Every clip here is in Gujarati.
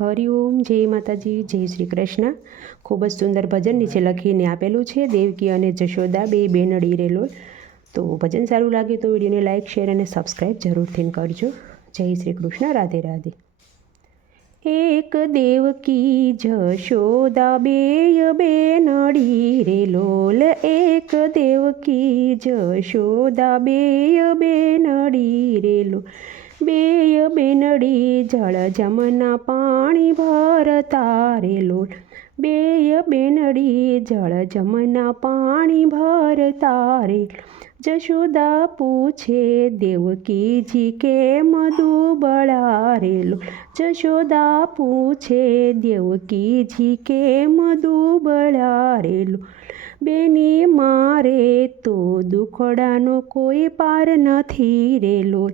હરિઓમ, જય માતાજી, જય શ્રી કૃષ્ણ. ખૂબ જ સુંદર ભજન નીચે લખીને આપેલું છે, દેવકી અને જશોદા બે બેનડી રેલો. તો ભજન સારું લાગે તો વિડીયોને લાઇક, શેર અને સબસ્ક્રાઈબ જરૂરથી કરજો. જય શ્રી કૃષ્ણ. રાધે રાધે. એક દેવકી જશોદા બેય બેનડી રે લોલ. એક દેવકી જશોદા બેય બેનડી રે લોલ. બેય બેનડી જળ જમના પાણી ભરતા રે લોલ. બેય બેનડી જળ જમના પાણી ભરતા રે. જશોદા પૂછે દેવકીજી કેમ દુબળા રે લોલ. જશોદા પૂછે દેવકીજી કેમ દુબળા રે લોલ. બેની મારે તો દુખડાનો કોઈ પાર નથી રે લોલ.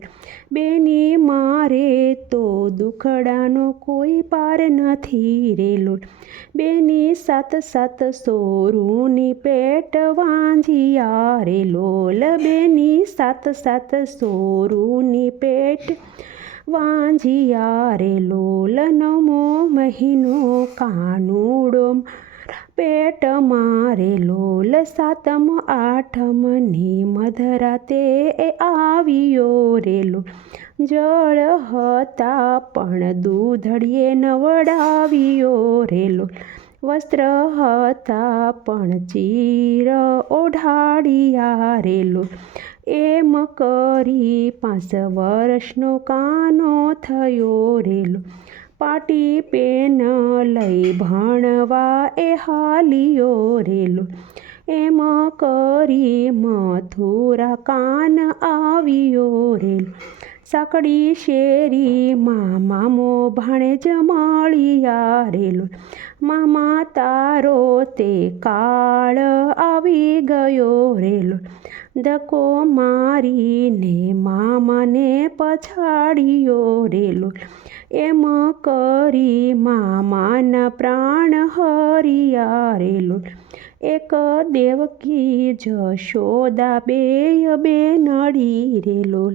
બેની મારે તો દુખડાનો કોઈ પાર નથી રે લોલ. બેની સાત સાત સોરુની પેટ વાંજિયા રે લોલ. બેની સાત સાત સોરુની પેટ વાંજિયા રે લોલ. નવમો મહિનો કાનુડો પેટ મારે લોલ. સાતમ આઠમની મધરાતે આવ્યો રે લોલ. જળ હતા પણ દૂધડીએ નવડાવ્યો રે લોલ. વસ્ત્ર હતા પણ ચીર ઓઢાડ્યા રે લોલ. એમ કરી 5 વર્ષનો કાનો થયો રે લોલ. પાટી પેન લઈ ભણવા એ હાલ્યો રે લોલ. એમ કરી મથુરા કાન આવ્યો રે લોલ. સાંકડી શેરીમાં મામો ભાણેજ મળ્યા રે લોલ. મામા તારો તે કાળ આવી ગયો રે લોલ. ધક્કો મારીને મામાને પછાડ્યો રે લોલ. એમ કરી મામાના પ્રાણ હર્યા રે લોલ. એક દેવકી જશોદા બેય બેનડી રે લોલ.